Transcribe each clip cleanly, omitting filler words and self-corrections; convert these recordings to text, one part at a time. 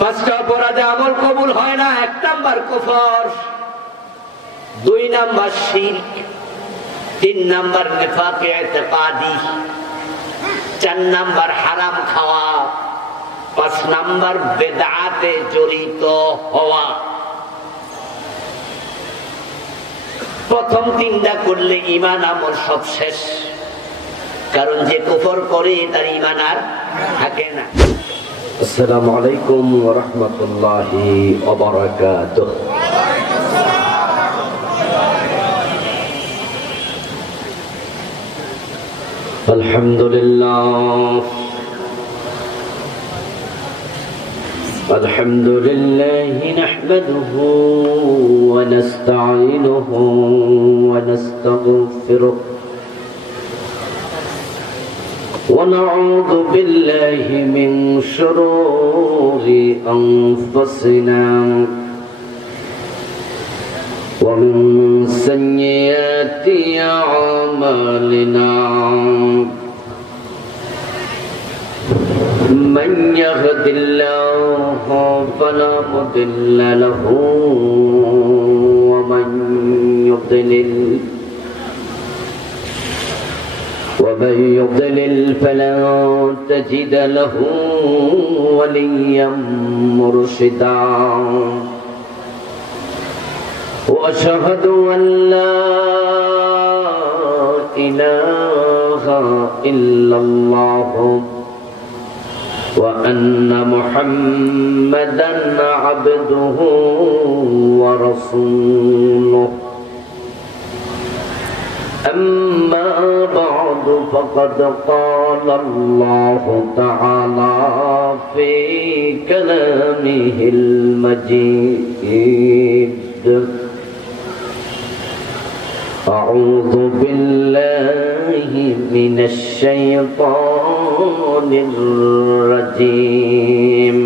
পাঁচটা অপরাধে আমল কবুল হয় না। 1 নাম্বার কুফর, 2 নাম্বার শিরক, 3 নাম্বার নিফাকে ইতিকাদি, 4 নাম্বার হারাম খাওয়া, 5 নাম্বার বিদআতে জড়িত হওয়া। প্রথম 3টা করলে ঈমান আমল সব শেষ, কারণ যে কুফর করে তার ঈমান আর থাকে না। আসসালামু আলাইকুম ওয়া রাহমাতুল্লাহি ওয়া বারাকাতুহু। আলহামদুলিল্লাহ আলহামদুলিল্লাহি নাহমাদুহু ওয়া নাস্তাঈনুহু ওয়া নাস্তাগফিরুহ ونعوذ بالله من شرور أنفسنا ومن سيئات أعمالنا من يهد الله فلا مضل له ومن يضلل فلا تجد له وليا مرشدا وأشهد أن لا إله إلا الله وأن محمدا عبده ورسوله. أما بعد فقد قال الله تعالى في كلامه المجيد: أعوذ بالله من الشيطان الرجيم.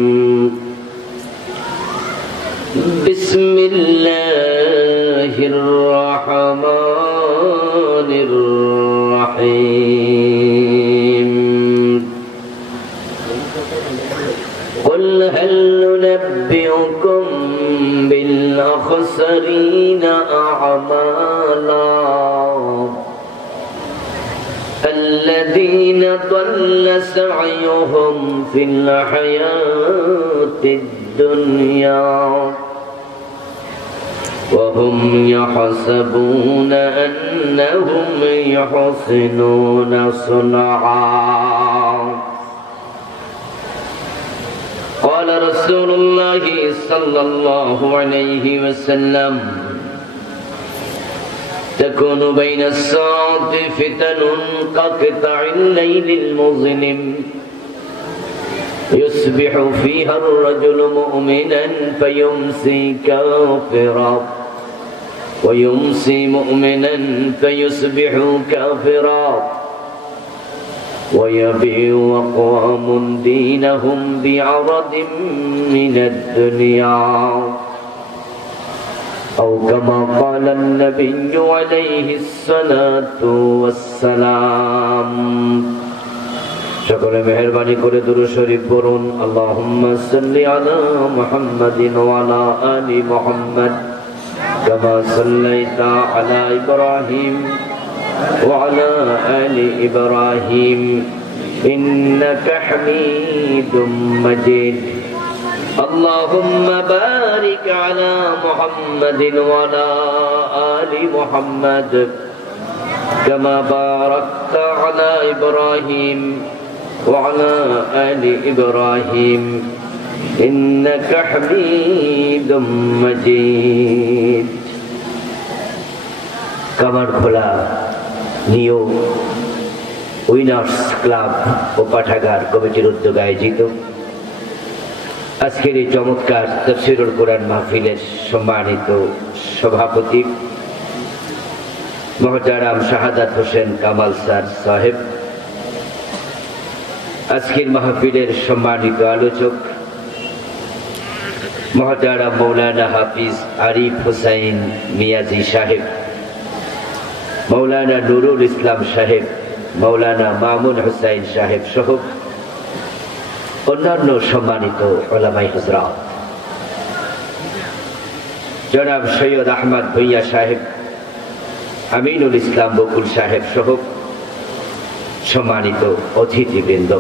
بسم الله الرحمن الرحيم. قل هل ننبئكم بالأخسرين أعمالا الذين ضل سعيهم في الحياة الدنيا وهم يحسبون أنهم يحسنون صنعا. قال رسول الله صلى الله عليه وسلم: تكون بين الساعة فتن كقطع الليل المظلم يصبح فيها الرجل مؤمنا فيمسي كافرا ويمسي مؤمنا فيصبح كافرا ويبيع أقوام دينهم بعرض من الدنيا أو كما قال النبي عليه الصلاة والسلام. সকলে মেহেরবানি করে দুরূদ শরীফ পড়ুন। আল্লাহুম্মা সাল্লি আলা মুহাম্মাদিন ওয়া আলা আলি মুহাম্মাদ কামা সাল্লাইতা আলা ইব্রাহিম ওয়া আলা আলি ইব্রাহিম ইন্নাকা হামিদুম মাজিদ. আল্লাহুম্মা বারিক আলা মুহাম্মাদিন ওয়া আলা আলি মুহাম্মাদ কামা বারাকতা আলা ইব্রাহিম وعلى آل إبراهيم إنك حميد مجيد. কামারখোলা নিউ উইনার্স ক্লাব ও পাঠাগার কমিটির উদ্যোগে আয়োজিত আজকের এই চমৎকার তাফসীরুল কোরআন মাহফিলের সম্মানিত সভাপতি মুহতারাম শাহাদাত হোসেন কামাল স্যার সাহেব, আজকের মাহফিলের সম্মানিত আলোচক মুহতারাম মৌলানা হাফিজ আরিফ হুসাইন মিয়াজি সাহেব, মৌলানা নুরুল ইসলাম সাহেব, মৌলানা মামুন হুসাইন সাহেব সহ অন্যান্য সম্মানিত উলামায়ে হযরত, জনাব সৈয়দ আহমদ ভুঁইয়া সাহেব, আমিনুল ইসলাম বকুল সাহেব সহ সম্মানিত অতিথিবৃন্দ,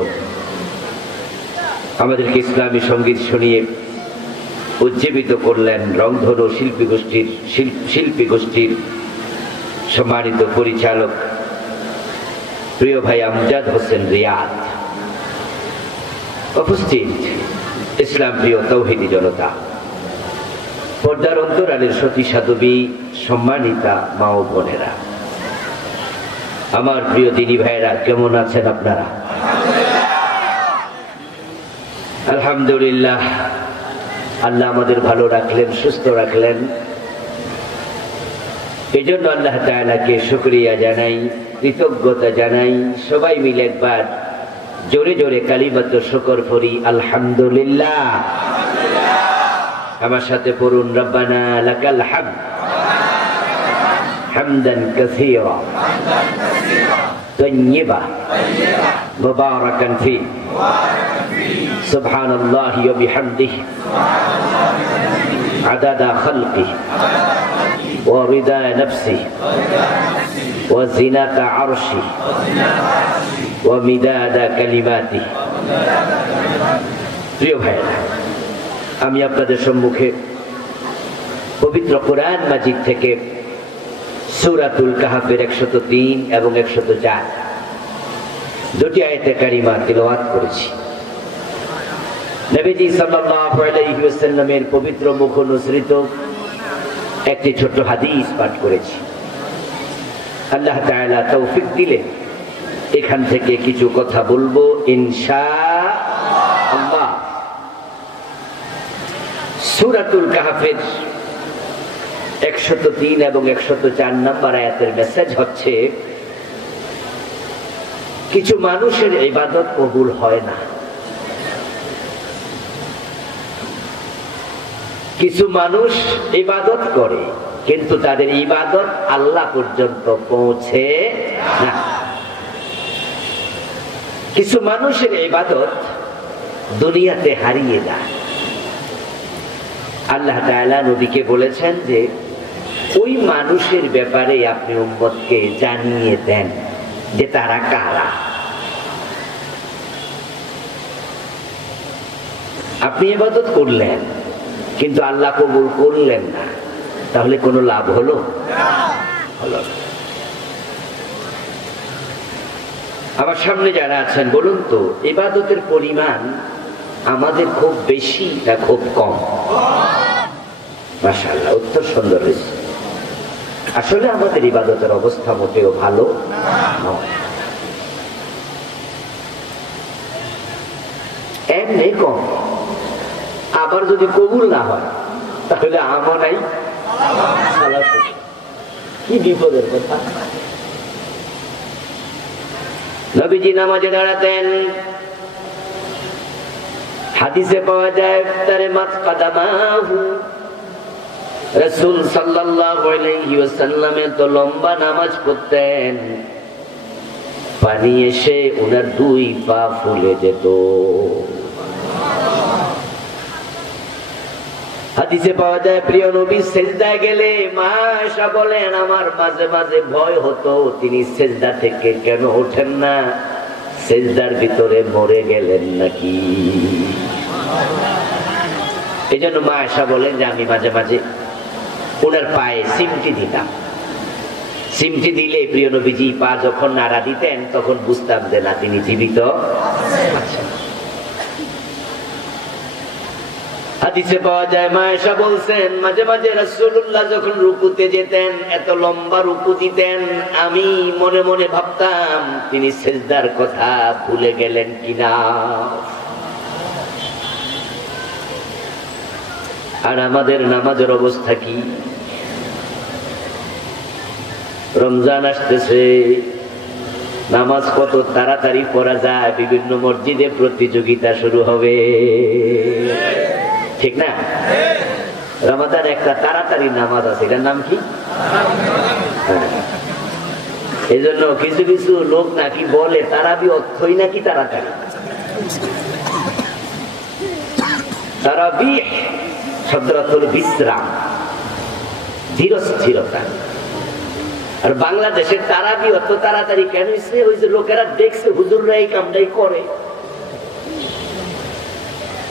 আমাদেরকে ইসলামী সঙ্গীত শুনিয়ে উজ্জীবিত করলেন রংধনু শিল্পী গোষ্ঠীর সম্মানিত পরিচালক প্রিয় ভাই আমজাদ হোসেন রিয়াদ। উপস্থিত ইসলাম প্রিয় তৌহিদি জনতা, পর্দার অন্তরালের সতী সাধবী, সম্মানিতা মা ও বোনেরা, আমার প্রিয় দিনী ভাইয়েরা, কেমন আছেন আপনারা? আলহামদুলিল্লাহ, আল্লাহ আমাদের ভালো রাখলেন, সুস্থ রাখলেন। এই জন্য আল্লাহ তাআলাকে শুকরিয়া জানাই, কৃতজ্ঞতা জানাই। সবাই মিলে একবার জোরে জোরে কালিমাত শুকর পড়ি, আলহামদুলিল্লাহ। আমার সাথে পড়ুন, রব্বানা লাকাল হামদ হামদান কাসীরা তাইয়্যিবা মুবারাকান ফি সুবহানাল্লাহি ওয়া বিহামদিহি আদাদা খালকিহি ওয়া রিদা নাফসিহি ওয়া জিনাতা আরশিহি ওয়া মিদাদা কালিমাতিহি। প্রিয় ভাইরা, আমি আপনাদের সম্মুখে পবিত্র কোরআন মাজিদ থেকে সূরাতুল কাহফের 103 এবং 104 দুটি আয়াতে কারিমা তিলাওয়াত করেছি। নবীজি সাল্লাল্লাহু আলাইহি ওয়াসাল্লামের পবিত্র মুখ অনুসৃত একটি ছোট্ট হাদিস পাঠ করেছি। আল্লাহ তাআলা তৌফিক দিলে এখান থেকে কিছু কথা বলবো ইনশাআল্লাহ। সূরাতুল কাহফের 103 এবং 104 নম্বর আয়াতের মেসেজ হচ্ছে, কিছু মানুষের ইবাদত কবুল হয় না। কিছু মানুষ ইবাদত করে, কিন্তু তাদের ইবাদত আল্লাহ পর্যন্ত পৌঁছে না। কিছু মানুষের ইবাদত দুনিয়াতে হারিয়ে যায়। আল্লাহ তাআলা নবীকে বলেছেন যে ওই মানুষের ব্যাপারে আপনি উম্মতকে জানিয়ে দেন যে তারা কারা। আপনি ইবাদত করলেন কিন্তু আল্লাহ কবুল করলেন না, তাহলে কোনো লাভ হলো? হলো না। আমার সামনে যারা আছেন, বলুন তো, ইবাদতের পরিমাণ আমাদের খুব বেশি না খুব কম? মাশাআল্লাহ, উত্তর সুন্দর হয়েছে। আসলে আমাদের ইবাদতের অবস্থা মোটেও ভালো নয়, এমনি কম। আবার যদি কবুল না হয় তাহলে আমানাই কি বিপদের কথা। নবীজি নামাজে দাঁড়াতেন, হাদিসে পাওয়া যায় তারে মাত কাদামাহু, রাসূল সাল্লাল্লাহু আলাইহি ওয়াসাল্লাম তো লম্বা নামাজ পড়তেন, পানি এসে ওনার 2 পা ফুলে যেত। হাদিসে পাওয়া যায় প্রিয় নবী সিজদায় গেলে মা আয়েশা বলেন, আমার মাঝে মাঝে ভয় হতো তিনি সিজদা থেকে কেন ওঠেন না, সিজদার ভিতরে মরে গেলেন নাকি। এই জন্য মা আয়েশা বলেন যে আমি মাঝে মাঝে ওনার পায়ে সিমটি দিতাম। সিমটি দিলে প্রিয় নবীজি পা যখন নাড়া দিতেন তখন বুঝতাম যে না, তিনি জীবিত আছেন। হাদিসে পাওয়া যায় মা আয়েশা বলছেন, মাঝে মাঝে রাসূলুল্লাহ যখন রুকুতে যেতেন, এত লম্বা রুকু দিতেন, আমি মনে মনে ভাবতাম তিনি সিজদার কথা ভুলে গেলেন কিনা। আর আমাদের নামাজের অবস্থা কি? রমজান আসতেছে, নামাজ কত তাড়াতাড়ি পড়া যায়, বিভিন্ন মসজিদে প্রতিযোগিতা শুরু হবে, ঠিক না? রমাদান একটা তাড়াতাড়ি নামাজ আছে, এটার নাম কি? এই জন্য কিছু কিছু লোক নাকি বলে তারাবি অর্থই নাকি তাড়াতাড়ি। তারাবিহ শব্দরাতুল বিশ্রাম, ধীরস্থিরতা। আর বাংলাদেশের তারাবি অত তাড়াতাড়ি কেন হয়েছে? ওই যে লোকেরা দেখছে হুজুররা এই কামটাই করে,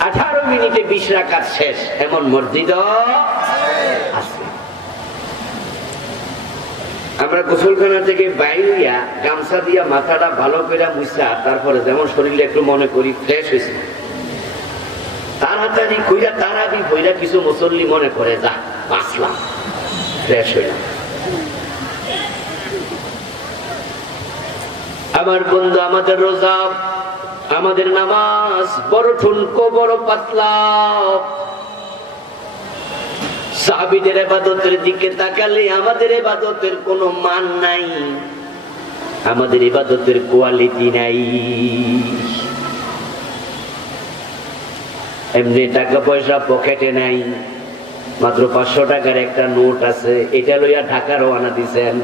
18 মিনিটে 20 রাকাত শেষ, এমন মসজিদ আছে। আমরা গোসলখানা থেকে বাইরিয়া গামছা দিয়া মাথাটা ভালো করে মুছা, তারপরে যেমন শরীরে একটু মনে করি ফ্রেশ হয়েছে, তাড়াতাড়ি কইরা তারাবি বইরা কিছু মুসল্লি মনে করে যা বাঁচলাম, ফ্রেশ হইলাম। আমার বন্ধু, আমাদের রোজা, আমাদের নামাজ বড় ঠুনকো, বড় পাতলা। সাহাবীদের ইবাদতের দিকে তাকালে আমাদের ইবাদতের কোনো মান নাই, আমাদের ইবাদতের কোয়ালিটি নাই। এমনি টাকা পয়সা পকেটে নাই, মাত্র 500 টাকার একটা নোট আছে, এটা লইয়া ঢাকা রওনা দিছেন।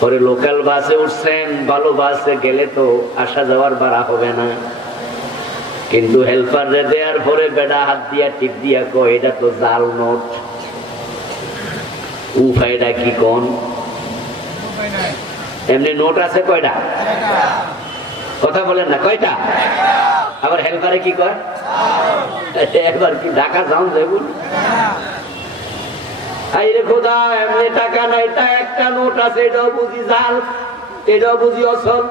পরে লোকাল বাসে উঠছেন, ভালো বাসে গেলে তো আসা যাওয়ার ভাড়া হবে না, কিন্তু হেল্পার রে দেওয়ার পরে বেড়া হাত দিয়া টিপ দিয়া কয় এটা তো জাল নোট। উপায়টা কি কোন? এমনি নোট আছে কয়টা? কথা বলেন না, কয়টা? আবার হেল্পারে কি কয়? এবার কি ঢাকা যাও যাবুন? আইরে খোদা, এমনি টাকা নাই, তা একটা নোট আছে, এটাও বুঝি জাল, এটাও বুঝি অসল।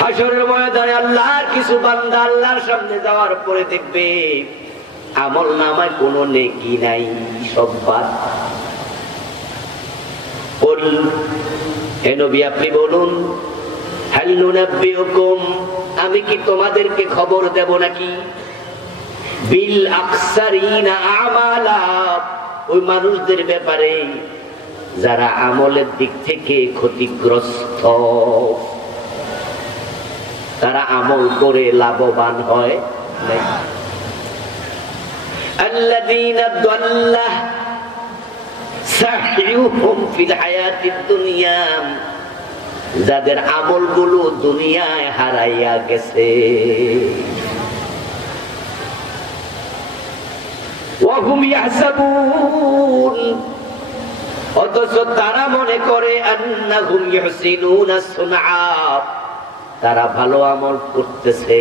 হাসরের ময়দানে আল্লাহর কিছু বান্দা আল্লাহর সামনে যাওয়ার পরে দেখবে আমল নামায় কোনো নেকি নাই, সব বাদ। বল হে নবী, আপনি বলুন, হাল নুনাব্বিউকুম, আমি কি তোমাদেরকে খবর দেব নাকি, বিল আকসারিনা আমালা, ওই মানুষদের ব্যাপারে যারা আমলের দিক থেকে ক্ষতিগ্রস্ত, তারা আমল করে লাভবান হয় নাই। আল্লাযীনা দাল্লা সাইয়ুহুম ফিল হায়াতিদ দুনিয়া, যাদের আমলগুলো দুনিয়ায় হারাইয়া গেছে। ওয়াহুম ইয়াহসাবুন, অথচ তারা মনে করে আন্নাহুম ইহসিনুনা সুনআ, তারা ভালো আমল করতেছে,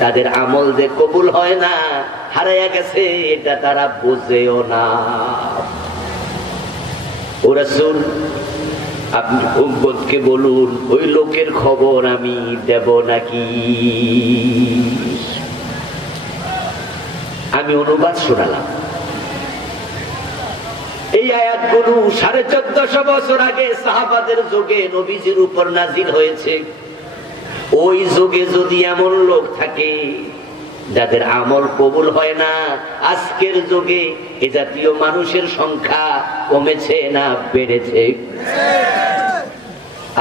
তাদের আমল যে কবুল হয় না, হারাইয়া গেছে, এটা তারা বুঝেও না। ও রাসূল, আপনি উম্মতকে বলুন, ওই লোকের খবর আমি দেব নাকি? আমি অনুবাদ শোনালাম। এই আয়াতগুলো 1450 বছর আগে সাহাবাদের যুগে নবীজির উপর নাজিল হয়েছে। ওই যুগে যদি এমন লোক থাকে যাদের আমল কবুল হয় না, আজকের যুগে এ জাতীয় মানুষের সংখ্যা কমেছে না বেড়েছে?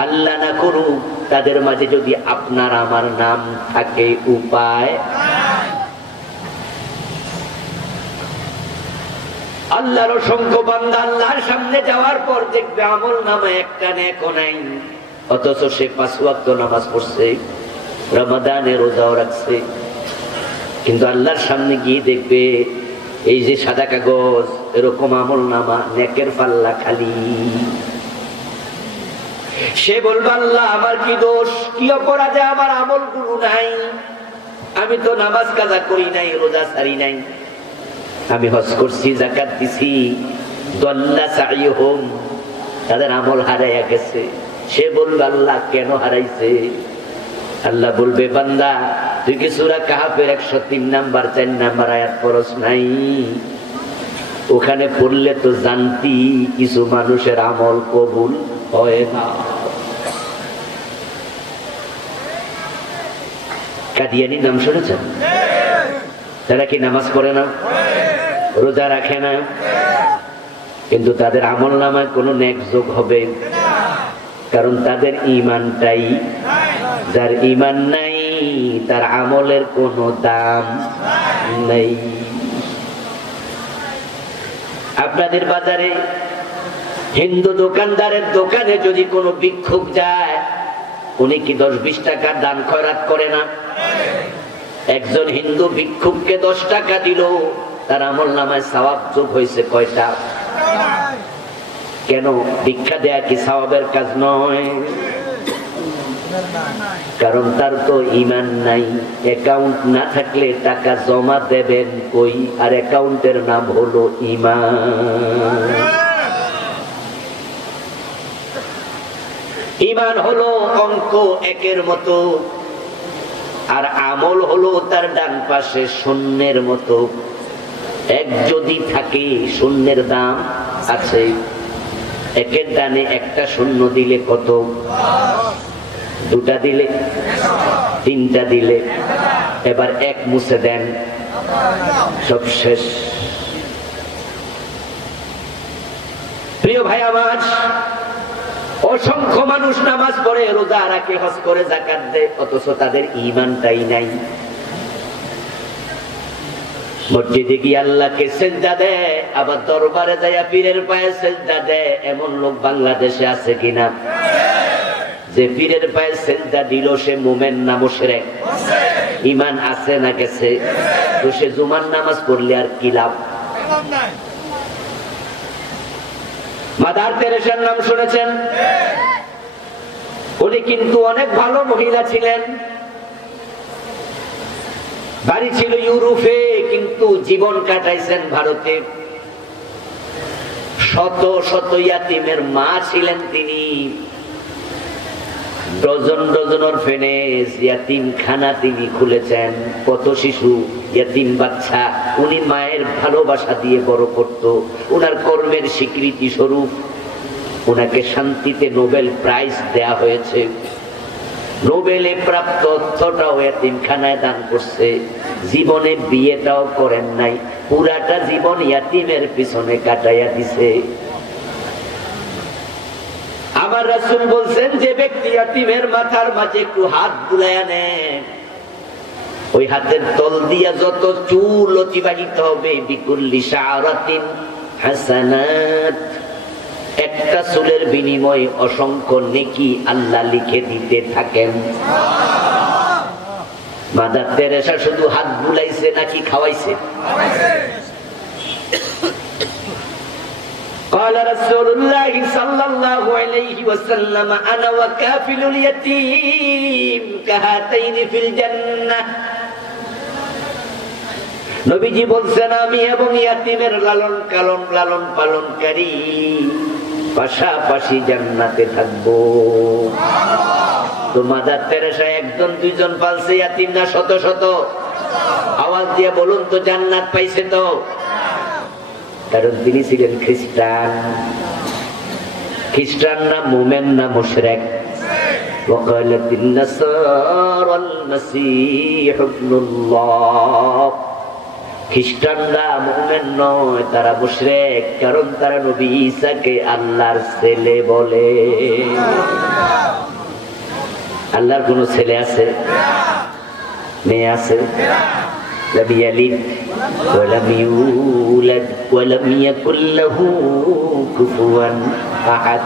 আল্লাহ না করুক তাদের মাঝে যদি আপনার আমার নাম থাকে, উপায় আল্লাহর অসংখ্য বান্দা আল্লাহর সামনে যাওয়ার পর দেখবে আমল নামে একটা নেকও নাই, অথচ সে 5 ওয়াক্ত নামাজ পড়ছে, রমাদানে রোজাও রাখছে, কিন্তু আল্লাহর সামনে গিয়ে দেখবে এই যে সাদা কাগজ, এরকম আমল নামা, নেকের পাল্লা খালি। সে বলবে, আল্লাহ আমার কি দোষ, কি অপরাধে আমার আমলগুলো নাই? আমি তো নামাজ কাজা করি নাই, রোজা ছাড়ি নাই, আমি হজ করছি, যাকাত দিছি, দাল্লা সাইয়ুহুম, তাদের আমল হারাইয়া গেছে। সে বলবে, আল্লাহ কেন হারাইছে? আল্লাহ বলবে, বান্দা তুই কি সূরা কাহফের 103 নাম্বার 4 নাম্বার আয়াত পড়ছ নাই? ওখানে পড়লে তো জানতি কিছু মানুষের আমল কবুল হয় না। কাদিয়ানি নাম শুনেছেন? তারা কি নামাজ পড়ে না, রোজা রাখে না, কিন্তু তাদের আমল নামায় কোনো নেক যোগ হবে, কারণ তাদের ঈমানটাই, যার ঈমান নাই তার আমলের কোনো দাম নেই। আপনাদের বাজারে হিন্দু দোকানদারের দোকানে যদি কোনো ভিক্ষুক যায়, উনি কি 10-20 টাকা দান খয়রাত করে না? একজন হিন্দু ভিক্ষুককে 10 টাকা দিল, তার আমলনামায় সওয়াব যোগ হয়েছে কয়টা? কেন? ভিক্ষা দেয়া কি সওয়াবের কাজ নয়? কারণ তার তো ঈমান নাই। অ্যাকাউন্ট না থাকলে টাকা জমা দেবেন কই? আর অ্যাকাউন্টের নাম হলো ঈমান। ঈমান হলো অঙ্ক একের মতো, আর আমল হলো তার ডান পাশে শূন্যের মতো। এক যদি থাকে শূন্যের দাম আছে। একের ডানে একটা শূন্য দিলে কত? 2টা দিলে, 3টা দিলে, এবার 1 মুছে দেন, সব শেষ। প্রিয় ভাই আমার, অসংখ্য মানুষ নামাজ পড়ে, রোজা রাখে, হজ করে, যাকাত দেয়, অথচ তাদের ঈমানটাই নাই। মসজিদে গিয়ে আল্লাহকে সিজদা দেয়, আবার দরবারে যায় পীরের পায়ে সিজদা দেয়। এমন লোক বাংলাদেশে আছে কিনা? যে পীরের পায়ে সিজদা দিল সে মুমিন না মুশরিক? ঈমান আছে না গেছে? তো সে জুমার নামাজ পড়লে আর কি লাভ? মাদার তেরেসার নাম শুনেছেন? উনি কিন্তু অনেক ভালো মহিলা ছিলেন, বাড়ি ছিল ইউরোপে, কিন্তু জীবন কাটাইছেন ভারতে। শত শত ইয়াতিমের মা ছিলেন তিনি। ডজন ডজন অরফেনেজ, ইয়াতিমখানা তিনি খুলেছেন। কত শিশু, ইয়াতিম বাচ্চা উনি মায়ের ভালোবাসা দিয়ে বড় করত। উনার কর্মের স্বীকৃতি স্বরূপ উনাকে শান্তিতে নোবেল প্রাইজ দেয়া হয়েছে। নোবেলে প্রাপ্ত অর্থটাও ইয়াতিমখানায় দান করছে। জীবনে বিয়েটাও করেন নাই, পুরাটা জীবন ইয়াতিমের পিছনে কাটাইয়া দিছে। আমার রাসূল বলছেন, যে ব্যক্তি ইয়াতিমের মাথার মাঝে একটু হাত বুলাইয়া নেন, ওই হাতের তল দিয়া যত চুল অতিবাহিত হবে, বিকুল্লি শাআরাতিন হাসানাত, একটা চুলের বিনিময়ে অসংখ্য নেকি আল্লাহ লিখে দিতে থাকেন। মাদার তেরেসা শুধু হাত বুলাইছে নাকি খাওয়াইছে? قال رسول الله صلى الله عليه وسلم انا وكافل اليتيم كهاتين في الجنه। নবীজি বলছেন, আমি এবং ইয়াতিমের লালন পালনকারী পাশাপাশি জান্নাতে থাকবো। তো মাদার তেরেসা একজন দুইজন পালছে ইয়াতিম না শত শত? আওয়াজ দিয়ে বলুন তো, জান্নাত পাইছে তো? কারণ তিনি ছিলেন খ্রিস্টান। খ্রিস্টান না মুমিন না মুশরিক? وقالت النصارى المسيح ابن الله। খ্রিস্টানরা মুমিন নয়, তারা মুশরিক, কারণ তারা নবী ঈসাকে আল্লাহর ছেলে বলে। আল্লাহর কোন ছেলে আছে? মেয়ে আছে? لم يلد ولم يولد ولم يكن له كفوا أحد।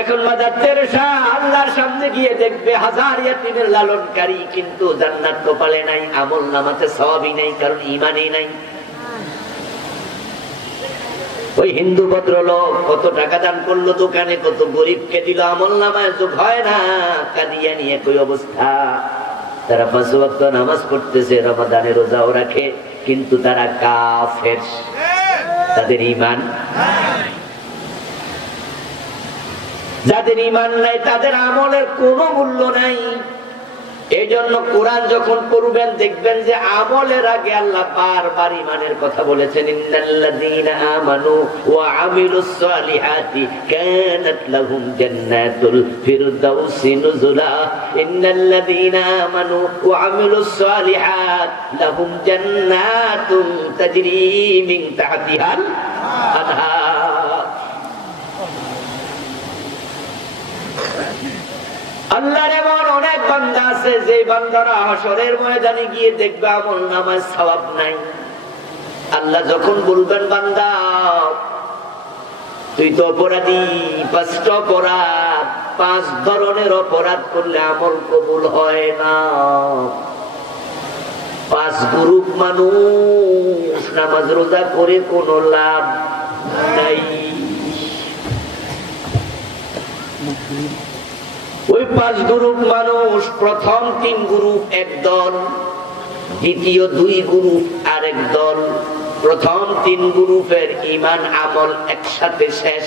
এখন মাদার তেরেসা আল্লাহর সামনে গিয়ে দেখবে হাজার ইয়াতিমের লালনকারী, কিন্তু জান্নাত কপালে নাই, আমল নামাতে সওয়াবই নাই, কারণ ঈমানই নাই। ওই হিন্দু ভদ্রলোক কত টাকা দান করলো দোকানে, কত গরিবকে দিল, আমল নামায় যোগ হয় না। কাদিয়ানী একই অবস্থা। তারা 5 ওয়াক্ত নামাজ পড়তেছে, রমাদানে রোজাও রাখে, কিন্তু তারা কাফের, তাদের ঈমান। যাদের ঈমান নাই তাদের আমলের কোনো মূল্য নাই। এই জন্য কোরআন যখন পড়বেন দেখবেন যে আমলের আগে আল্লাহ বারবার ঈমানের কথা বলেছেন। ইন্নাল্লাযীনা আমানু ওয়া আমিলুস সালিহাতি কানাত লাহুম জান্নাতুল ফিরদাউসি নুজুলা। ইন্নাল্লাযীনা আমানু ওয়া আমিলুস সালিহাত লাহুম জান্নাতুন তাজরি মিন তাহতিহাল আনহার। আল্লাহর এমন অনেক বান্দা আছে যে বান্দারা হাশরের ময়দানে গিয়ে দেখবে আমল নামায় সওয়াব নাই। আল্লাহ যখন বলবেন, বান্দা তুই তো অপরাধী, 5টা অপরাধ 5 ধরনের অপরাধ করলে আমল কবুল হয় না। 5 গ্রুপ মানুষ, নামাজ রোজা করে কোনো লাভ নাই। ওই 5 গ্রুপ মানুষ, প্রথম 3 গ্রুপ এক দল, দ্বিতীয় 2 গ্রুপ আরেক দল। প্রথম 3 গ্রুপের ঈমান আমল একসাথে শেষ,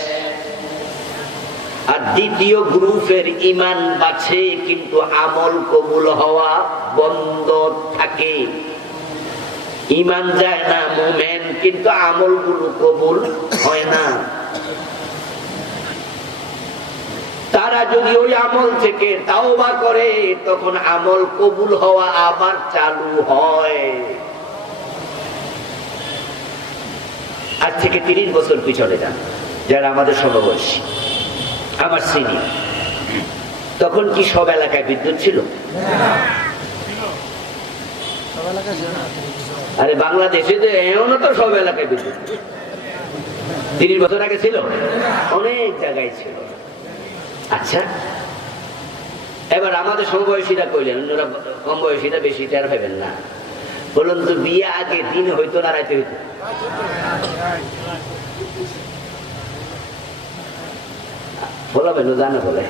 আর দ্বিতীয় গ্রুপের ঈমান বাঁচে কিন্তু আমল কবুল হওয়া বন্ধ থাকে। ঈমান যায় না মুমিন, কিন্তু আমলগুলো কবুল হয় না। তারা যদি ওই আমল থেকে তাওবা করে তখন আমল কবুল হওয়া আবার চালু হয়। আজ থেকে 30 বছর পিছনে যান, যারা আমাদের সমবয়সী, আমার সিনিয়র, তখন কি সব এলাকায় বিদ্যুৎ ছিল? আরে বাংলাদেশে তো এমনও তো সব এলাকায় বিদ্যুৎ 30 বছর আগে ছিল, অনেক জায়গায় ছিল। আচ্ছা, এবার আমাদের সমবয়সীরা কইলেন, অন্যরা কম বয়সীরা বেশি টের পাবেন না, বলুন তো বিয়ে আগে দিন হইতো না রাতে হইতো? বলাবেন জানা বলে,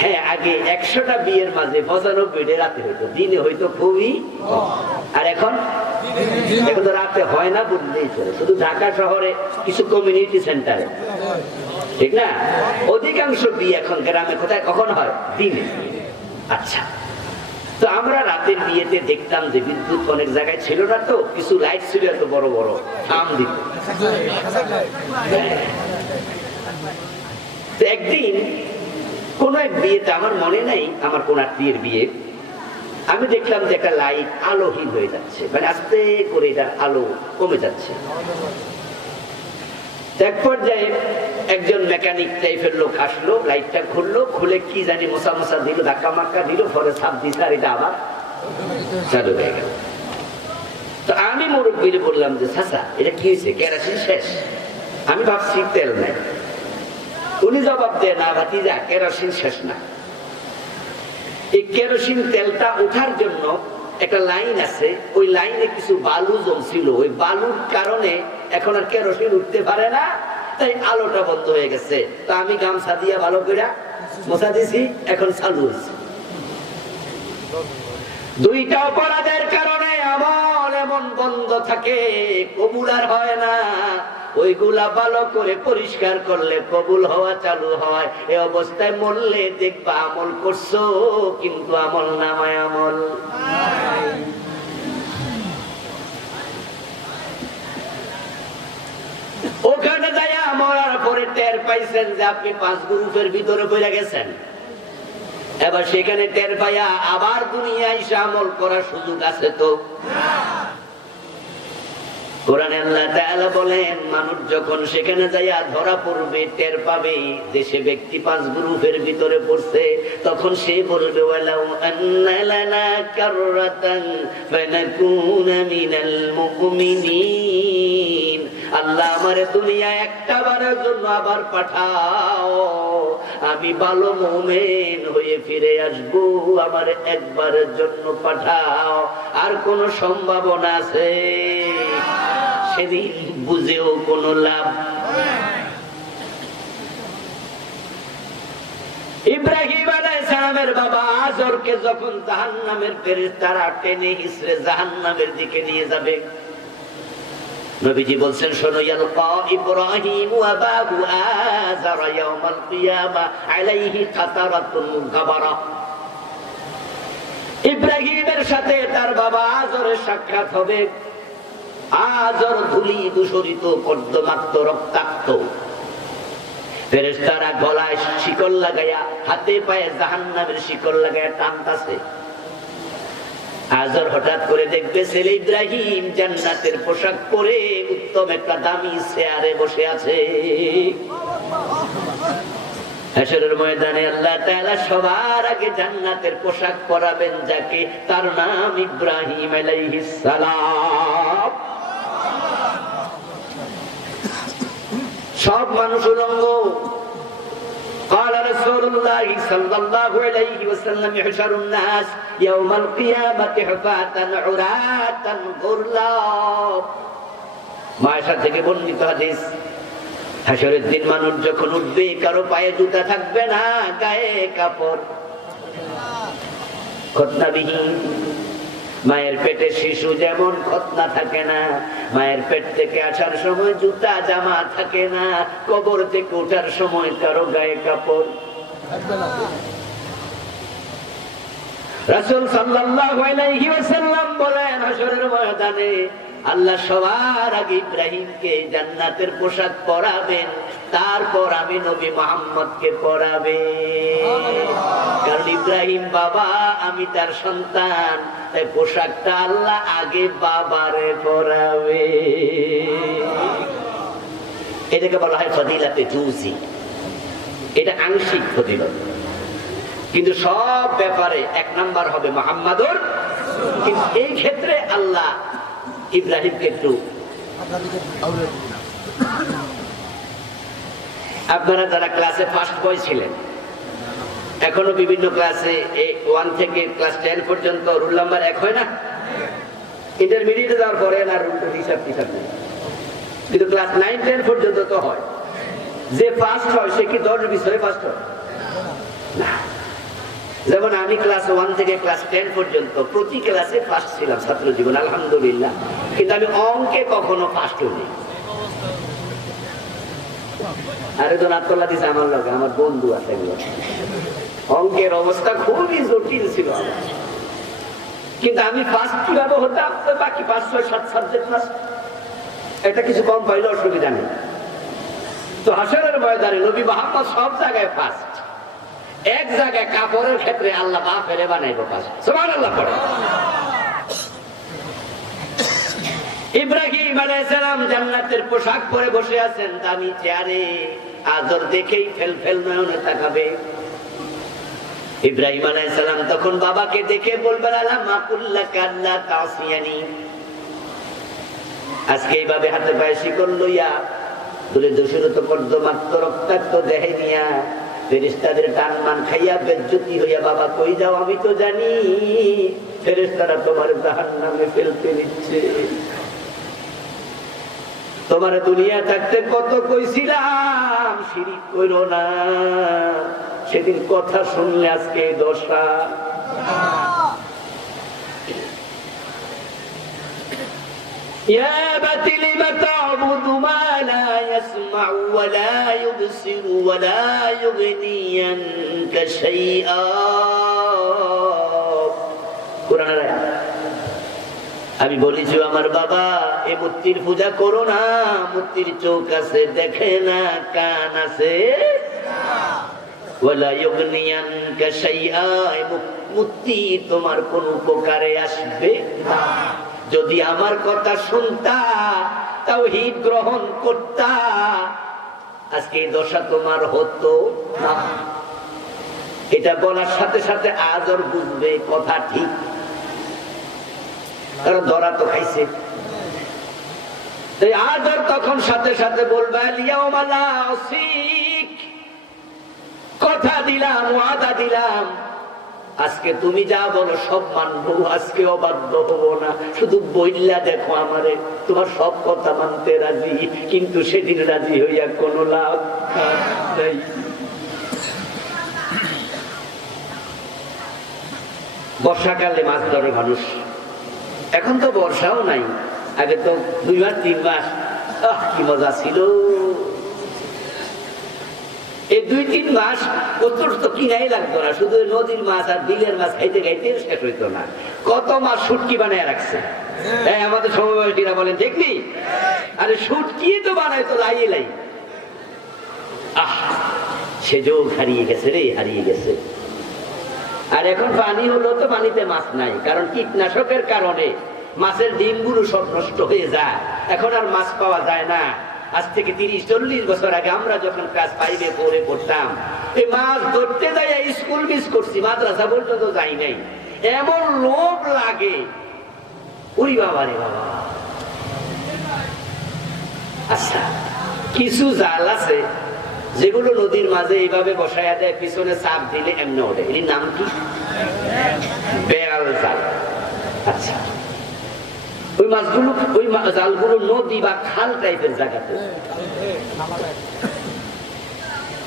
হ্যাঁ আগে 100টা বিয়ের মাঝে 95টা রাতে হইতো, দিনে হইতো খুবই। আর এখন তো রাতে হয় না বললেই চলে, শুধু ঢাকা শহরে কিছু কমিউনিটি সেন্টারে, ঠিক না? অধিকাংশ বিয়ে এখন গ্রামে কোথায় কখন হয়? দিনে। আচ্ছা, তো আমরা রাতের বিয়েতে দেখতাম যে বিদ্যুৎ অনেক জায়গায় ছিল না, তো কিছু লাইট ছিল এত বড় বড়, থাম দিত। একদিন কোন এক বিয়েতে, আমার মনে নাই আমার কোন আত্মীয়ের বিয়ে, আমি দেখলাম যে একটা লাইট আলোহীন হয়ে যাচ্ছে, মানে আস্তে করে এটা আলো কমে যাচ্ছে। এক পর্যায়ে একজন মেকানিক টাইপের লোক আসলো, লাইটটা খুললো, খুলে কি জানি মশা মশা দিল, ধাক্কা মাক্কা দিল, পরে সাপ দিছে, আর এটা আবার চালু হয়ে গেল। তো আমি মুরব্বীরে বললাম যে চাচা এটা কি হয়েছে, কেরোসিন শেষ? আমি ভাবছি তেল নাই। উনি জবাব দেয়, না ভাতিজা, কেরোসিন শেষ না। এই কেরোসিন তেলটা ওঠার জন্য একটা লাইন আছে, ওই লাইনে কিছু বালু জমছিল, ওই বালুর কারণে এখন আর কেরোসিন উঠতে পারে না, তাই আলোটা বন্ধ হয়ে গেছে। তা আমি গামছা দিয়ে ভালো করে মোছা দিছি, এখন চালু হয়েছে। 2টা অপরাধের কারণে আমল এমন বন্ধ থাকে, কবুল আর হয় না। ওইগুলা ভালো করে পরিষ্কার করলে কবুল হওয়া চালু হয়। এই অবস্থায় মরলে দেখবা আমল করছো, কিন্তু আমল নামায় আমল। ওখানে যাই মরার পরে টের পাইছেন যে আপনি 5 গ্রুপের ভিতরে পড়ে গেছেন। এবার সেখানে টের পাইয়া আবার দুনিয়ায় এসে আমল করার সুযোগ আছে তো? কোরআনে আল্লাহ তাআলা বলেন, মানুষ যখন সেখানে যাইয়া ধরা পড়বে, টের পাবে যে সে ব্যক্তি 5 গ্রুপের ভিতরে পড়ছে, তখন সে বলবে ওয়ালাউ আন্না লানা কাররাতান ফানাকুনা মিনাল মুমিনিন। আল্লাহ আমারে দুনিয়ায় একটা বারের জন্য আবার পাঠাও, আমি ভালো মুমিন হয়ে ফিরে আসব, আমারে একবারের জন্য পাঠাও। আর কোন সম্ভাবনা আছে? সেদিন বুঝেও কোনো লাভ। ইব্রাহিম আলাইহিস সালামের বাবা আজরকে যখন জাহান্নামের ফেরেশতারা টেনে হিচড়ে জাহান্নামের দিকে নিয়ে যাবে, নবীজি বলছেন, শোনো, ইয়ালকা ইব্রাহিম ওয়া আবাহু আযার ইয়াওমাল কিয়ামা আলাইহি কাতারাতুন গাবারা। ইব্রাহিমের সাথে তার বাবা আজরের সাক্ষাৎ হবে। আজর ধুলি দূষরিত, কর্দমাক্ত, রক্তাক্ত। ফেরেশতারা গলায় শিকল লাগাইয়া, হাতে পায়ে জাহান্নামের শিকল লাগাইয়া টানতাছে। আজর হঠাৎ করে দেখবে ছেলে ইব্রাহিম জান্নাতের পোশাক পরে উত্তম একটা দামি চেয়ারে বসে আছে। হাশরের ময়দানে আল্লাহ তাআলা সবার আগে জান্নাতের পোশাক পরাবেন যাকে, তার নাম ইব্রাহিম আলাইহিস সালাম। সব মানুষ উলঙ্গ, قال رسول الله صلى الله عليه وسلم يحشر الناس يوم القيامة حفاة عراة غرلا মায়েশা থেকে বর্ণিত হাদিস, হাসরের দিন মানুষ যখন উঠবে কারো পায়ে জুতা থাকবে না, গায়ে কাপড় খতনাবিহীন। মায়ের পেটে শিশু যেমন খতনা থাকে না, মায়ের পেট থেকে আসার সময় জুতা জামা থাকে না, কবর থেকে ওঠার সময় কারো গায়ে কাপড়। রাসূল সাল্লাল্লাহু আলাইহি ওয়াসাল্লাম বলেন, হাসরের ময়দানে আল্লাহ সবার আগে ইব্রাহিমকে জান্নাতের পোশাক পরাবেন, তারপর আমি নবী মুহাম্মদকে পরাবেন। কারণ ইব্রাহিম বাবা, আমি তার সন্তান, তাই পোশাকটা আল্লাহ আগে বাবারে পরাবে। এটাকে বলা হয় ফজিলাতে জুজি। এটা আংশিক ফজিলত, কিন্তু সব ব্যাপারে এক নাম্বার হবে মুহাম্মাদুর। কিন্তু এই ক্ষেত্রে আল্লাহ ইব্রাহিমকে একটু, আপনারা যারা ক্লাসে ফার্স্ট বয় ছিলেন, এখনো বিভিন্ন ক্লাসে 1 থেকে ক্লাস 10 পর্যন্ত রুল নাম্বার 1 হয় না? ইন্টারমিডিয়েটে যাওয়ার পরে না রুল হিসাব নেই, কিন্তু ক্লাস 9-10 পর্যন্ত তো হয়। যে ফার্স্ট হয় সে কি 10 বিষয়ে ফার্স্ট হয় না। যেমন আমি ক্লাস 1 থেকে ক্লাস 10 পর্যন্ত প্রতি ক্লাসে ফার্স্ট ছিলাম ছাত্র জীবন, আলহামদুলিল্লাহ, কিন্তু আমি অঙ্কে কখনো ফার্স্ট হইনি। আরেকজন আত্মলা দিছে আমার লগে, আমার বন্ধু আছে, অঙ্কের অবস্থা খুবই জটিল ছিল আমার, কিন্তু আমি ফার্স্ট কিভাবে হতাম? বাকি 5-6-7 সাবজেক্ট ফার্স্ট, এটা কিছু কম পাইলে অসুবিধা নেই। তো হাসরের ময়দানে নবী মুহাম্মদ সব জায়গায় ফার্স্ট, এক জায়গায় কাপড়ের ক্ষেত্রে আল্লাহ বা ফেলে বানাইব ফার্স্ট। সুবহানাল্লাহ পড়ে। ইব্রাহিম আলাইহিস সালাম জান্নাতের পোশাক পরে বসে আছেন দামি চেয়ারে, আদর দেখেই ফেল নয়নে তাকাবে। ইব্রাহিম আলাইহিস সালাম তখন বাবাকে দেখে বলবেন, আলামা কুল্লাকা আল্লা তাসিয়ানি। আজকে এইভাবে হাতে পায়ে শিকল লইয়া দূরে দূষিত কর্দমাক্ত রক্তাক্ত দেহে নিয়া ফেরেশতাদের টান মান খাইয়া বেজ্জতি হইয়া বাবা কই যাও? আমি তো জানি ফেরেশতারা তোমার জাহান্নামে ফেলতে দিচ্ছে। তোমার দুনিয়া থাকতে কত কইছিলাম শিরিক কইরো না, সেদিন কথা শুনলে আজকে দশা। يا بتل تعبد ما لا يسمع ولا يبصر ولا يغني عنك شيئا। কুরআনের আয়াত। আমি বলেছি আমার বাবা, এই মূর্তির পূজা করো না, মূর্তির চোখ আছে দেখে না, কান আছে ওয়ালা ইউগনি আনকা শাইআ, মূর্তি তোমার কোন উপকারে আসবে না। যদি আমার কথা শুনতা, তাওহীদ গ্রহণ করতা, আজকে এই দশা তোমার হতো না। এটা বলার সাথে সাথে আজর বুঝবে কথা ঠিক, কারণ ধরা তো খাইছে। আজর তখন সাথে সাথে বলবে, কথা দিলাম, ওয়াদা দিলাম, আজকে তুমি যা বলো সব মানবো, আজকে অবাধ্য হবো না। শুধু বইলা দেখো আমারে, তোমার সব কথা মানতে রাজি, কিন্তু সেদিন রাজি হইয়া কোনো লাভ নাই। বর্ষাকালে মাছ ধরে মানুষ, এখন তো বর্ষাও নাই, আগে তো 2 মাস 3 মাস, কি মজা ছিল। এই 2-3 মাস প্রচুর তো কিনাই লাগতো না, শুধু নদীর মাছ আর বিলের মাছ খাইতে খাইতে শেষ হইতো না। কত মাছ শুটকি বানায় রাখছে, আমাদের সমবয়সীরা বলেন দেখনি, আরে শুটকি তো বানাইতো লাই লাই। সে যোগ হারিয়ে গেছে রে, হারিয়ে গেছে। আর এখন পানি হলো তো পানিতে মাছ নাই, কারণ কীটনাশকের কারণে মাছের ডিমগুলো সব নষ্ট হয়ে যায়, এখন আর মাছ পাওয়া যায় না। আজ থেকে 30-40 বছর আগে আমরা যখন ক্লাস 5-এ পড়তাম, এই মাছ ধরতে যাই স্কুল মিস করছি, মাদ্রাসা পর্যন্ত যাই নাই, এমন লোভ লাগে। ওই বাবা রে বাবা। আচ্ছা, কিছু জাল আছে যেগুলো নদীর মাঝে এইভাবে বসায়া দেয়, পিছনে চাপ দিলে এমনি ওঠে, এর নাম কি? বেড়াল জাল। আচ্ছা, ওই মাছগুলো, ওই জালগুলো নদী বা খাল টাইপের জায়গাতে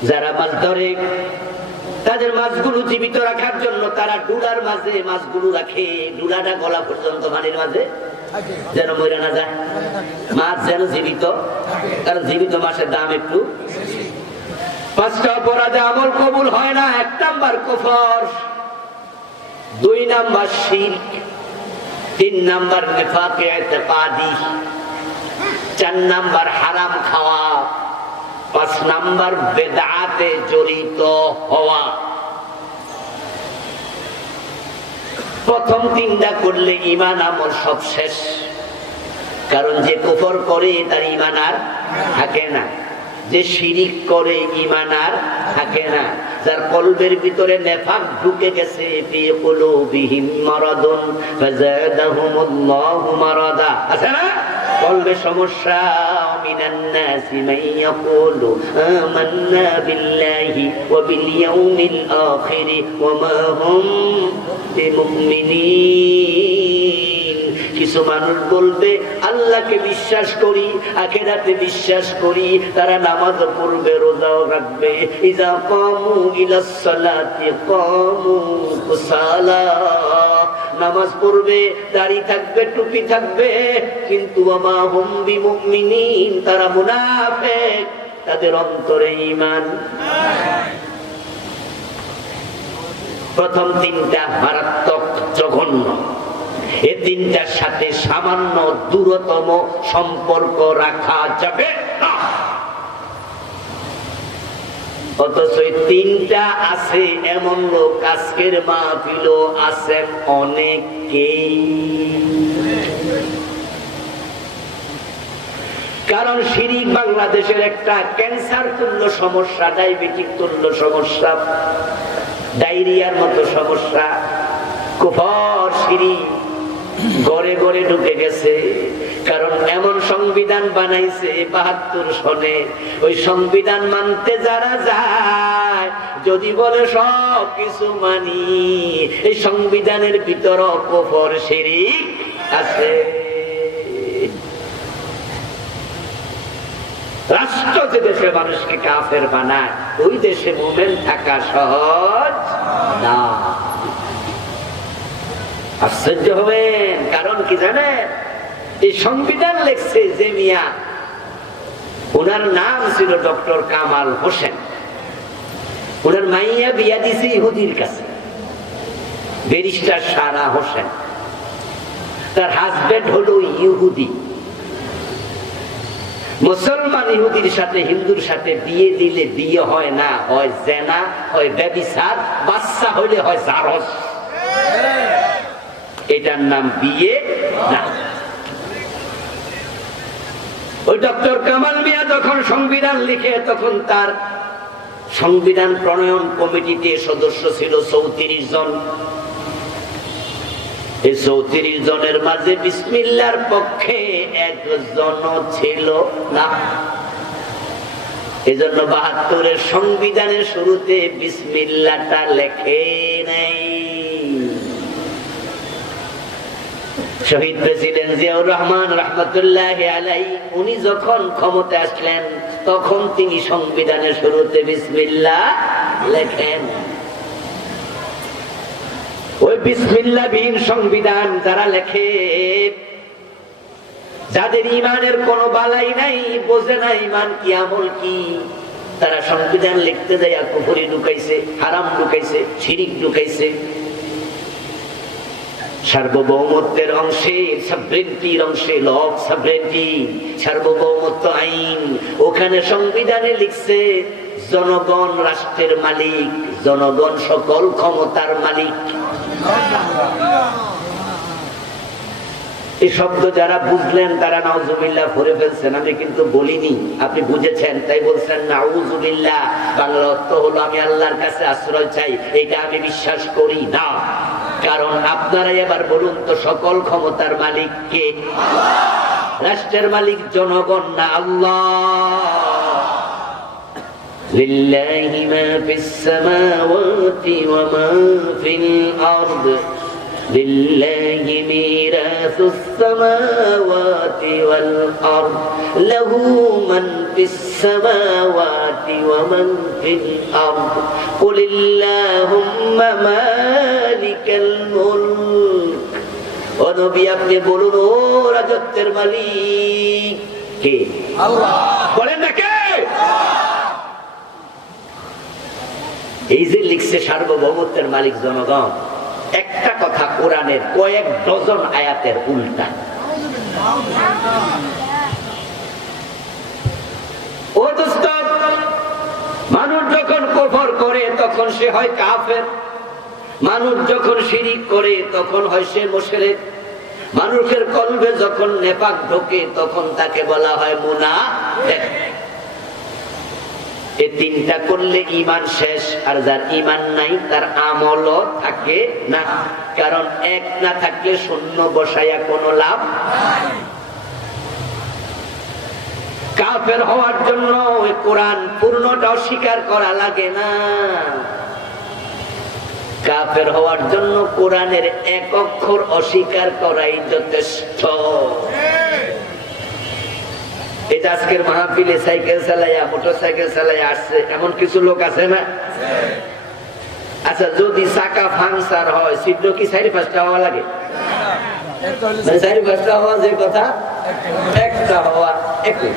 যারা মাছ ধরে, তাদের মাছগুলো জীবিত রাখার জন্য তারা ডুলার মাঝে মাছগুলো রাখে। ডুলাটা গলা পর্যন্ত পানির মাঝে, যেন মরে না যায়, মাছ যেন জীবিত। কারণ জীবিত মাছের দাম একটু। 5টা অপরাধে আমল কবুল হয় না। 1 নাম্বার কুফর, 2 নাম্বার শিরক, 3 নাম্বার নিফাকে ইতিকাদি, 4 নাম্বার হারাম খাওয়া, 5 নাম্বার বেদাতে জড়িত হওয়া। প্রথম 3টা করলে ঈমান আমল সব শেষ। কারণ যে কুফর করে তার ঈমান আর থাকে না, যে শিরিক করে ঈমান আর থাকে না, যার কলবের ভিতরে নেফাক ঢুকে গেছে, ফি কুলুবিহিম মারাদুন ফাযাদাহুমুল্লাহু মারাদা, আছে না কলবে সমস্যা। মিনান নাসি মান ইয়াকুলু আমান্না বিল্লাহি ওয়া বিল ইয়াউমিল আখির ওয়া মা হুম বিমুমিনিন। কিছু মানুষ বলবে আল্লাহকে বিশ্বাস করি, আখিরাতে বিশ্বাস করি, তারা নামাজ পড়বে, রোজাও রাখবে, ইযা কামু ইলাস সালাতি কামু কুসালা, নামাজ পড়বে, দাড়ি থাকবে, টুপি থাকবে, কিন্তু ওয়ামা হুম বিমুমিনিন, তারা মুনাফিক, তাদের অন্তরে ঈমান নাই। প্রথম 3টা মারাত্মক, জঘন্য। এই 3টার সাথে সামান্য দূরতম সম্পর্ক রাখা যাবে না। অথচ 3টা আছে এমন লোক আজকের মাহফিলও আছেন অনেকেই। কারণ শিরিক বাংলাদেশের একটা ক্যান্সার তুল্য সমস্যা, ডায়াবেটিক তুল্য সমস্যা, ডায়রিয়ার মতো সমস্যা। কুফর শিরিক ঘরে ঘরে ঢুকে গেছে। কারণ এমন সংবিধান বানাইছে 72 সনে, ওই সংবিধান মানতে যারা যায়, যদি বলে সব কিছু মানি, এই সংবিধানের ভিতর কুফর শিরিক আছে। রাষ্ট্র যে দেশে মানুষকে কাফের বানায়, ওই দেশে মুমিন থাকা সহজ না। আশ্চর্য হবেন, কারণ কি জানেন? এই সংবিধান লেখছে যে মিয়া, ওনার নাম ছিল ডক্টর কামাল হোসেন, ওনার মাইয়া বিয়া দিছে ইহুদির কাছে, ব্যারিস্টার সারা হোসেন। তার হাজবেন্ড হলো ইহুদি। মুসলমান ইহুদির সাথে হিন্দুর সাথে বিয়ে দিলে বিয়ে হয় না, হয় জেনা, হয় ব্যভিচার, বাচ্চা হইলে হয় জারজ। এটার নাম বিয়ে না। ওই ডক্টর কামাল মিয়া যখন সংবিধান লিখে, তখন তার সংবিধান প্রণয়ন কমিটিতে সদস্য ছিল 34 জন। এই 34 জনের মাঝে বিসমিল্লাহর পক্ষে একজন ছিল না। এজন্য 72-এর সংবিধানের শুরুতে বিসমিল্লাহটা লেখে নাই। শহীদ প্রেসিডেন্ট জিয়াউর রহমান রাহমাতুল্লাহি আলাইহি, উনি যখন ক্ষমতা আসলেন, তখন তিনি সংবিধানের শুরুতে বিসমিল্লাহ লেখেন। ওই বিসমিল্লাহ বিহীন সংবিধান যারা লেখে, যাদের ইমানের কোনো বালাই নাই, বোঝে না ইমান কি আমল কি, তারা সংবিধান লিখতে যায় কুফরি ঢুকাইছে, হারাম ঢুকাইছে, শিরিক ঢুকাইছে। সার্বভৌমত্বের অংশে, সভরেন্টির অংশে, লক সভরেন্টি, সার্বভৌমত্ব আইন, ওখানে সংবিধানে লিখছে জনগণ রাষ্ট্রের মালিক, জনগণ সকল ক্ষমতার মালিক। এই শব্দ যারা বুঝলেন তারা নাউজুবিল্লাহ পড়ে ফেলছেন, আমি কিন্তু বলিনি, আপনি বুঝেছেন তাই বলছেন নাউজুবিল্লাহ। বাংলা অর্থ হলো আমি আল্লাহর কাছে আশ্রয় চাই, এটা আমি বিশ্বাস করি না। কারণ আপনারা এবার বলুন তো, সকল ক্ষমতার মালিক কে? রাষ্ট্রের মালিক জনগণ না আল্লাহ? লিল্লাহি মা ফিস সামাওয়াতি ওয়া মা ফিল আরদ লিল্লাহি মিরাসুস সামাওয়াতি ওয়াল আরদ লাহু মান ফিস সামাওয়াতি ওয়া মান ফিল আরদ কুলিল্লাহুম্মা মালিকাল মুলক। ও নবী আপনি বলুন, ও রাজত্বের মালিক কে? আল্লাহ। বলেন না কে? এই যে লিখছে সার্বভৌমত্বের মালিক জনগণ, একটা কথা কোরআনের কয়েক ডজন আয়াতের উল্টা। ও দোস্ত, মানুষ যখন কুফর করে তখন সে হয় কাফের, মানুষ যখন শিরিক করে তখন হয় সে মুশরিক, মানুষের কলবে যখন নেফাক ঢোকে তখন তাকে বলা হয় মুনাফিক। এই তিনটা করলে ঈমান শেষ, আর যার ঈমান নাই তার আমলও থাকে না, কারণ এক না থাকলে শূন্য বসায়া কোনো লাভ নাই। কাফের হওয়ার জন্য ওই কোরআন পূর্ণটা অস্বীকার করা লাগে না, কাফের হওয়ার জন্য কোরআনের এক অক্ষর অস্বীকার করাই যথেষ্ট। এটা আজকের মাহফিলে সাইকেল চালাইয়া মোটর সাইকেল চালাইয়া আসছে এমন কিছু লোক আছে না? আচ্ছা, যদি চাকা পাংচার হয় ছিদ্র কি 4-5টা হওয়া লাগে? 4-5টা হওয়া যে কথা, একটা হওয়া একই।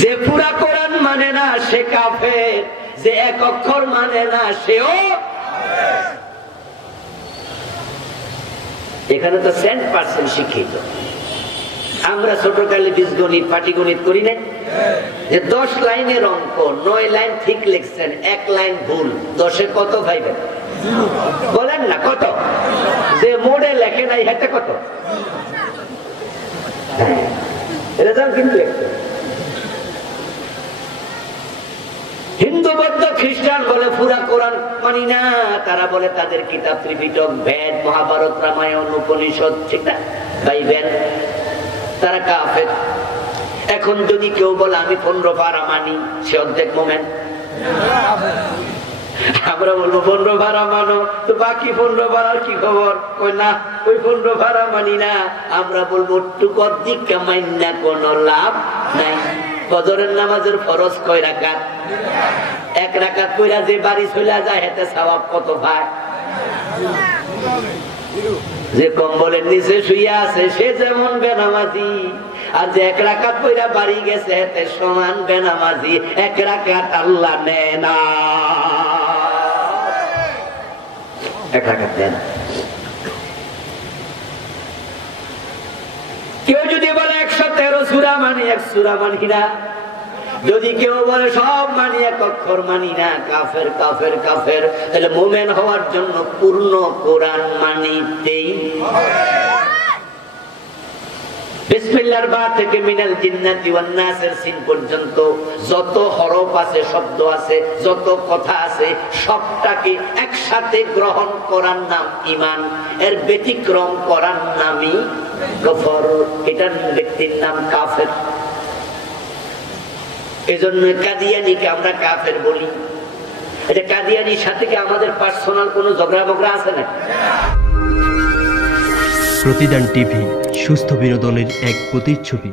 যে পুরা কোরআন মানে না সে কাফের, যে এক অক্ষর মানে না সেও। এখানে তো 100% শিক্ষিত। আমরা ছোটকালে বীজগণিত পাটিগণিত করি না, যে 10 লাইনের অঙ্ক 9 লাইন ঠিক লিখছেন, 1 লাইন ভুল, 10-এ কত পাইবেন? বলেন না কত? যে মোড়ে লেখে নাই হাতে কত? এটা তো কিন্তু হিন্দু বৌদ্ধ খ্রিস্টান বলে পুরা কোরআন মানি না, তারা বলে তাদের কিতাব ত্রিপিটক, বেদ, মহাভারত, রামায়ণ, উপনিষদ, ঠিক না, বাইবেল, তারা কাফের। এখন যদি কেউ বলে আমি 15 পারা মানি, সে অর্ধেক মোমেন। আমরা বলবো 15 পারা মানো, তো বাকি 15 পারার কি খবর? কই না, ওই 15 পারা মানি না। আমরা বলবো টুকু অর্ধেক কামাই না, কোনো লাভ নাই। ফজরের নামাজের ফরজ কয় রাকাত? 1 রাকাত কইরা যে বাড়ি চলে যায় হেতে সওয়াব কত ভাই? যে কম্বলের নিচে শুইয়া আছে সে যেমন বেনামাজি, আর যে 1 রাকাত কইরা বাড়ি গেছে হেতে সমান বেনামাজি। 1 রাকাত আল্লাহ নেয় না, 1 রাকাত দেন। কেউ যদি বলে 113 সূরা মানি, 1 সূরা মানি না। যদি কেউ বলে সব মানি, 1 অক্ষর মানি না, কাফের কাফের কাফের। তাহলে মুমিন হওয়ার জন্য পূর্ণ কোরআন মানিতেই বিসমিল্লাহর বা থেকে মিনাল জিন্নাতি ওয়ান নাসের সিন পর্যন্ত যত হরফ আছে, শব্দ আছে, যত কথা আছে, সবটাকে একসাথে গ্রহণ করার নাম ঈমান। এর ব্যতিক্রম করার নামই কুফর। এটার ব্যক্তির নাম কাফের। এজন্য কাদিয়ানীকে আমরা কাফের বলি। এটা কাদিয়ানির সাথে কি আমাদের পার্সোনাল কোনো ঝগড়া বগড়া আছে না? প্রতিদান টিভি সুস্থ বিনোদনের এক প্রতিচ্ছবি।